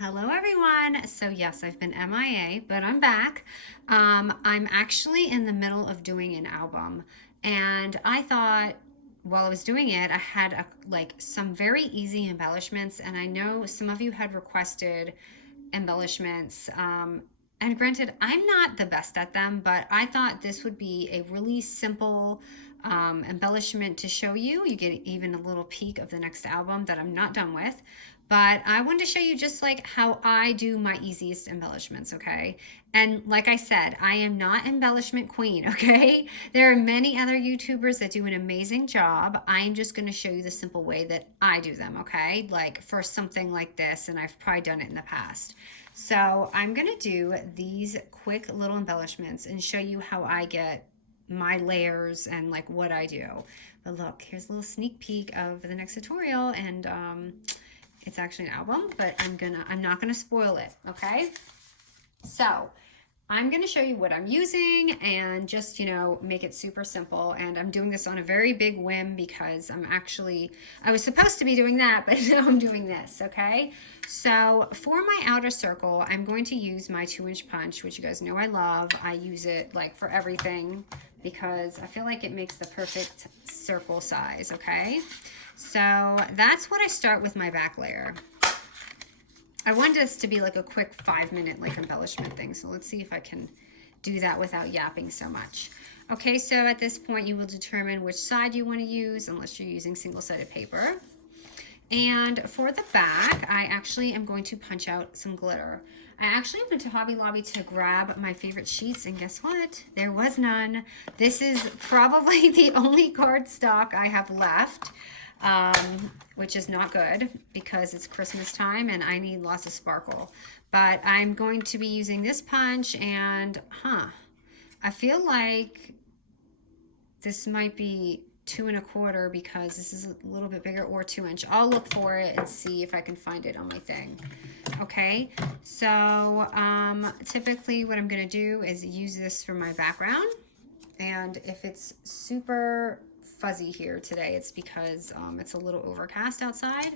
Hello everyone. So yes, I've been MIA, but I'm back. I'm actually in the middle of doing an album, and I thought while I was doing it, I had like some very easy embellishments, and I know some of you had requested embellishments. And granted, I'm not the best at them, but I thought this would be a really simple embellishment to show you. You get even a little peek of the next album that I'm not done with. But I wanted to show you just like how I do my easiest embellishments, okay? And like I said, I am not embellishment queen, okay? There are many other YouTubers that do an amazing job. I'm just gonna show you the simple way that I do them, okay? Like for something like this, and I've probably done it in the past. So I'm gonna do these quick little embellishments and show you how I get my layers and like what I do. But look, here's a little sneak peek of the next tutorial, and it's actually an album, but I'm not gonna spoil it, okay? So I'm going to show you what I'm using and just, make it super simple. And I'm doing this on a very big whim because I was supposed to be doing that, but now I'm doing this, okay? So for my outer circle, I'm going to use my 2-inch punch, which you guys know I love. I use it like for everything because I feel like it makes the perfect circle size, okay? So that's what I start with my back layer. I want this to be like a quick 5-minute like embellishment thing. So let's see if I can do that without yapping so much. Okay, so at this point you will determine which side you want to use unless you're using single-sided paper. And for the back, I actually am going to punch out some glitter. I actually went to Hobby Lobby to grab my favorite sheets, and guess what? There was none. This is probably the only cardstock I have left, which is not good because it's Christmas time and I need lots of sparkle. But I'm going to be using this punch, and I feel like this might be 2 1/4 because this is a little bit bigger, or 2-inch. I'll look for it and see if I can find it on my thing. Okay, so typically what I'm gonna do is use this for my background, and if it's super fuzzy here today, it's because it's a little overcast outside.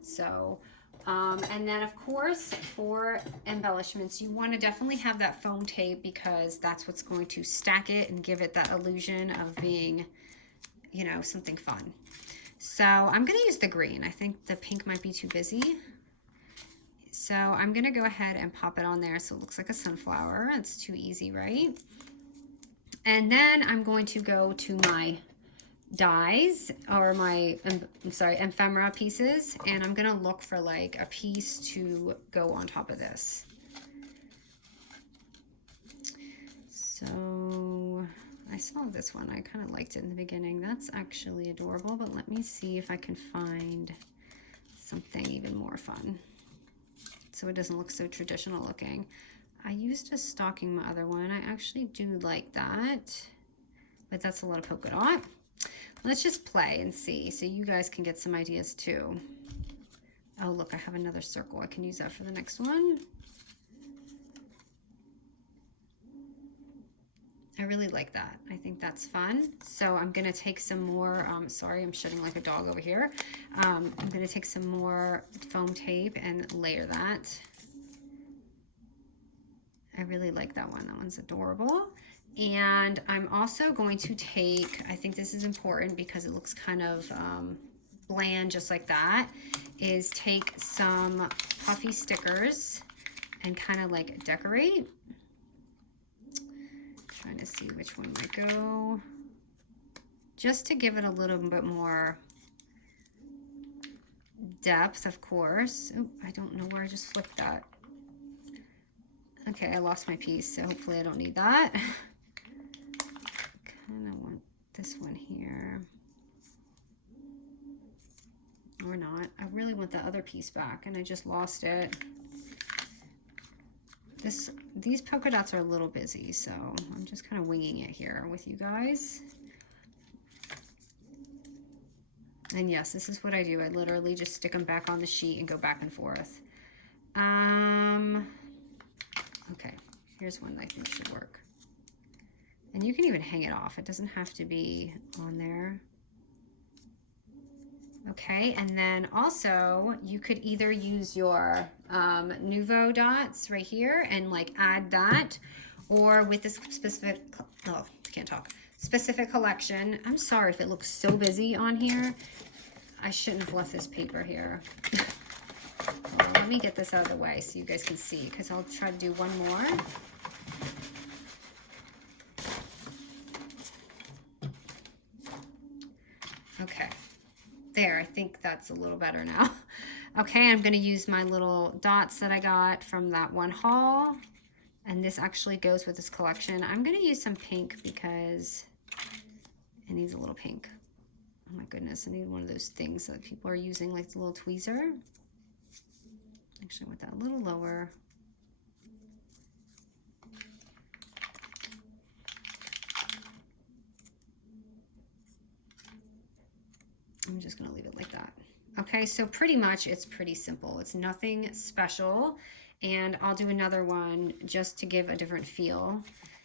So and then of course for embellishments, you want to definitely have that foam tape because that's what's going to stack it and give it that illusion of being, something fun. So I'm going to use the green. I think the pink might be too busy. So I'm going to go ahead and pop it on there so it looks like a sunflower. It's too easy, right? And then I'm going to go to my dies, or my, ephemera pieces, and I'm gonna look for like a piece to go on top of this. So I saw this one, I kind of liked it in the beginning. That's actually adorable, but let me see if I can find something even more fun so it doesn't look so traditional looking. I used a stocking my other one. I actually do like that, but that's a lot of polka dot. Let's just play and see so you guys can get some ideas too. Oh, look, I have another circle. I can use that for the next one. I really like that. I think that's fun. So I'm going to take some more, sorry, I'm shutting like a dog over here. I'm going to take some more foam tape and layer that. I really like that one. That one's adorable. And I'm also going to take, I think this is important because it looks kind of bland just like that, is take some Puffy stickers and kind of like decorate. Trying to see which one might go. Just to give it a little bit more depth, of course. Oh, I don't know where I just flipped that. Okay, I lost my piece, so hopefully I don't need that. Kind of want this one here, or not. I really want the other piece back and I just lost it. These polka dots are a little busy, so I'm just kind of winging it here with you guys. And yes, this is what I do. I literally just stick them back on the sheet and go back and forth. Okay, here's one that I think should work. And you can even hang it off. It doesn't have to be on there. Okay, and then also you could either use your Nuvo dots right here and like add that, or with this specific, oh, can't talk, specific collection. I'm sorry if it looks so busy on here. I shouldn't have left this paper here. Well, let me get this out of the way so you guys can see, because I'll try to do one more. Okay. There, I think that's a little better now. Okay, I'm gonna use my little dots that I got from that one haul. And this actually goes with this collection. I'm gonna use some pink because it needs a little pink. Oh my goodness, I need one of those things that people are using, like the little tweezer. Actually, I want that a little lower. I'm just gonna leave it like that. Okay, so pretty much it's pretty simple. It's nothing special. And I'll do another one just to give a different feel.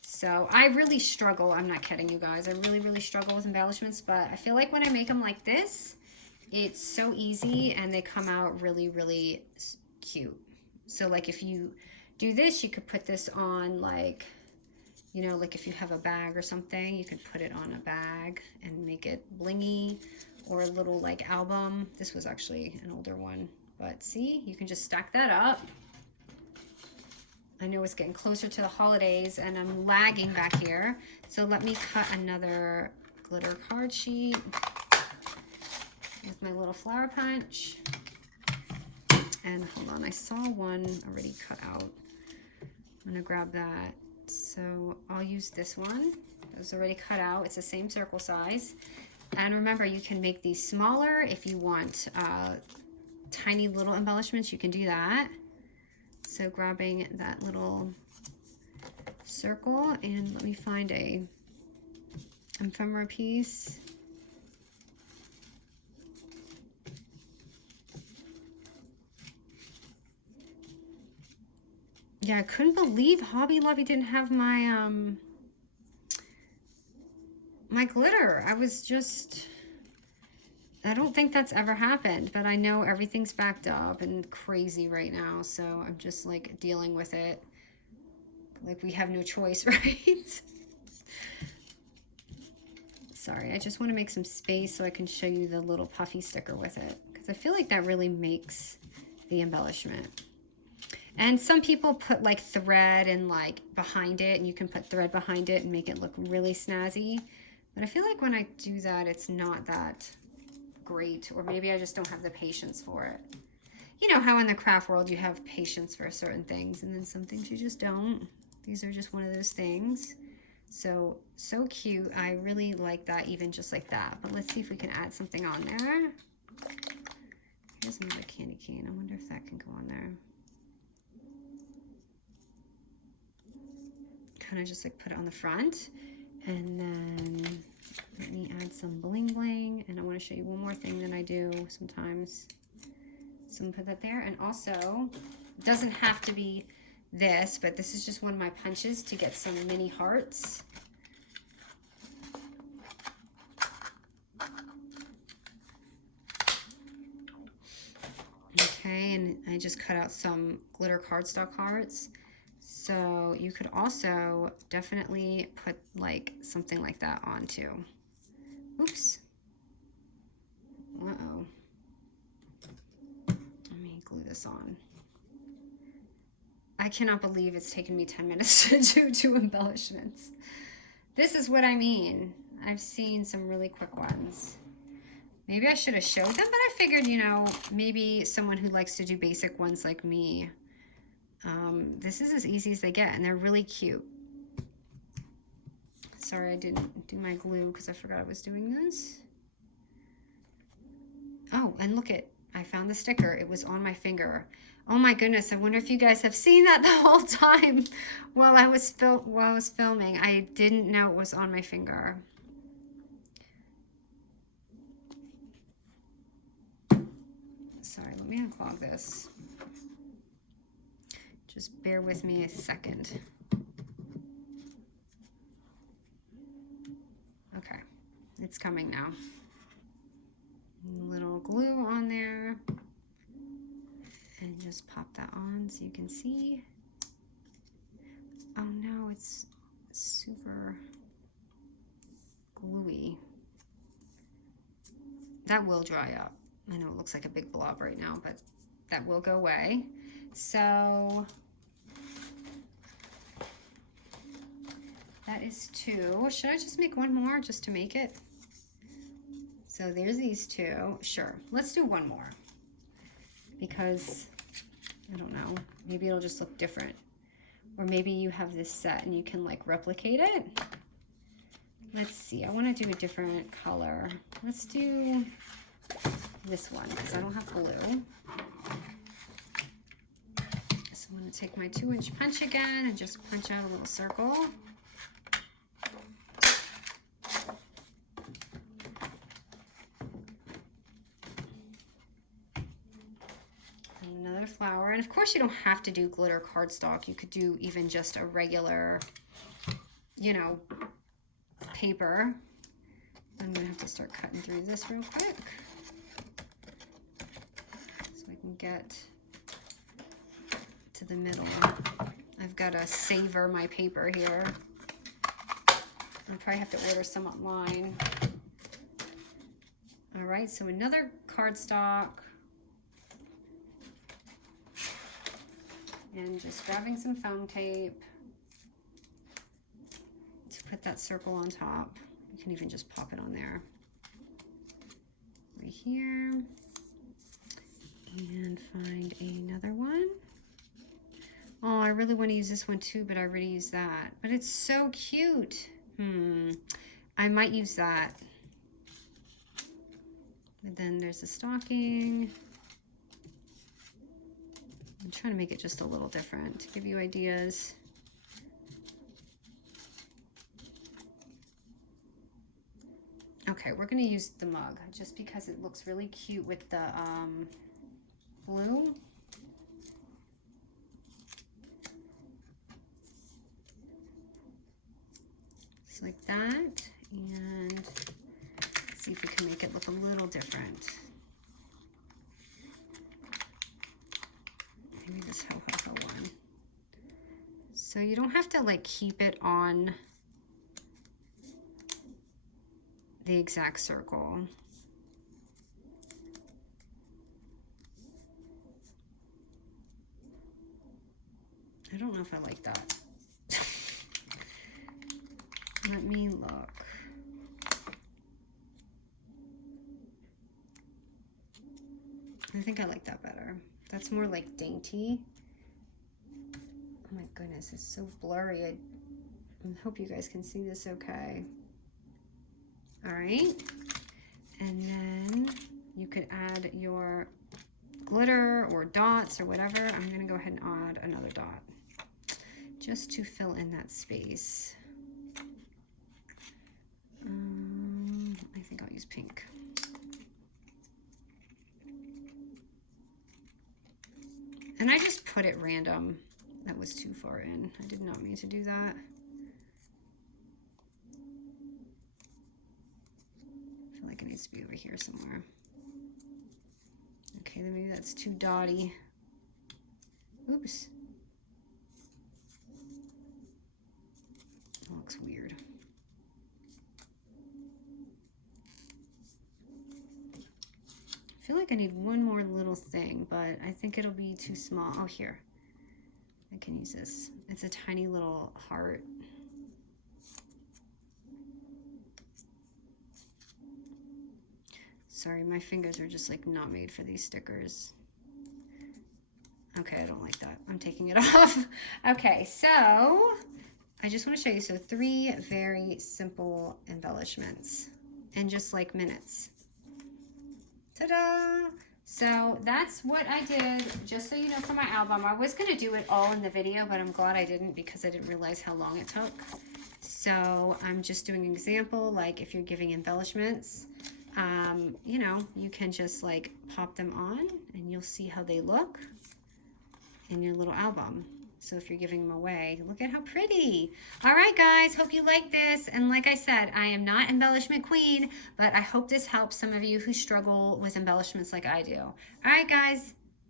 So I really struggle, I'm not kidding you guys, I really struggle with embellishments, but I feel like when I make them like this, it's so easy and they come out really cute. So like if you do this, you could put this on like, you know, like if you have a bag or something, you could put it on a bag and make it blingy, or a little like album. This was actually an older one, but see, you can just stack that up. I know it's getting closer to the holidays and I'm lagging back here. So let me cut another glitter card sheet with my little flower punch. And hold on, I saw one already cut out. I'm gonna grab that. So I'll use this one. It was already cut out. It's the same circle size. And remember, you can make these smaller if you want tiny little embellishments, you can do that. So grabbing that little circle, and let me find a ephemera piece. Yeah, I couldn't believe Hobby Lobby didn't have my my glitter. I don't think that's ever happened, but I know everything's backed up and crazy right now, so I'm just like dealing with it. Like we have no choice, right? Sorry, I just want to make some space so I can show you the little puffy sticker with it, because I feel like that really makes the embellishment. And some people put like thread and like behind it, and you can put thread behind it and make it look really snazzy. But I feel like when I do that, it's not that great, or maybe I just don't have the patience for it. You know how in the craft world you have patience for certain things, and then some things you just don't. These are just one of those things. So cute. I really like that, even just like that. But let's see if we can add something on there. Here's another candy cane. I wonder if that can go on there. Kind of just like put it on the front, and then let me add some bling bling. And I want to show you one more thing that I do sometimes. So I'm gonna put that there. And also, it doesn't have to be this, but this is just one of my punches to get some mini hearts. Okay, and I just cut out some glitter cardstock hearts. So you could also definitely put like something like that on too. Oops. Uh-oh. Let me glue this on. I cannot believe it's taken me 10 minutes to do 2 embellishments. This is what I mean. I've seen some really quick ones. Maybe I should have showed them, but I figured, you know, maybe someone who likes to do basic ones like me, this is as easy as they get, and they're really cute. Sorry, I didn't do my glue because I forgot I was doing this. Oh, and look it, I found the sticker. It was on my finger. Oh my goodness, I wonder if you guys have seen that the whole time while I was filming. I didn't know it was on my finger. Sorry, let me unclog this. Just bear with me a second. Okay, it's coming now. Little glue on there. And just pop that on so you can see. Oh no, it's super gluey. That will dry up. I know it looks like a big blob right now, but that will go away. So that is 2. Should I just make one more just to make it? So there's these 2. Sure, let's do one more. Because, I don't know, maybe it'll just look different. Or maybe you have this set and you can like replicate it. Let's see, I want to do a different color. Let's do this one because I don't have glue. So I'm going to take my 2-inch punch again and just punch out a little circle. And another flower. And of course you don't have to do glitter cardstock. You could do even just a regular, you know, paper. I'm going to have to start cutting through this real quick so I can get to the middle. I've got to savor my paper here. I'll probably have to order some online. All right, so another cardstock. And just grabbing some foam tape to put that circle on top. You can even just pop it on there. Right here. And find another one. Oh, I really want to use this one too, but I already used that. But it's so cute. I might use that. And then there's a stocking. I'm trying to make it just a little different to give you ideas. Okay, we're going to use the mug just because it looks really cute with the blue. Just like that. And let's see if we can make it look a little different. Maybe this ho-ho-ho one. So you don't have to like keep it on the exact circle. I don't know if I like that. Let me look. I think I like that better. That's more like dainty. Oh my goodness, it's so blurry. I hope you guys can see this okay. All right, and then you could add your glitter or dots or whatever. I'm gonna go ahead and add another dot just to fill in that space. I think I'll use pink. And I just put it random. That was too far in. I did not mean to do that. I feel like it needs to be over here somewhere. Okay, then maybe that's too dotty. Oops. That looks weird. I feel like I need one more little thing, but I think it'll be too small. Oh, here. I can use this. It's a tiny little heart. Sorry, my fingers are just like not made for these stickers. Okay, I don't like that. I'm taking it off. Okay, so I just want to show you. So 3 very simple embellishments in just like minutes. Ta-da! So that's what I did, just so you know, for my album. I was going to do it all in the video, but I'm glad I didn't because I didn't realize how long it took. So I'm just doing an example, like if you're giving embellishments, you know, you can just like pop them on and you'll see how they look in your little album. So if you're giving them away, look at how pretty. All right, guys, hope you like this. And like I said, I am not embellishment queen, but I hope this helps some of you who struggle with embellishments like I do. All right, guys.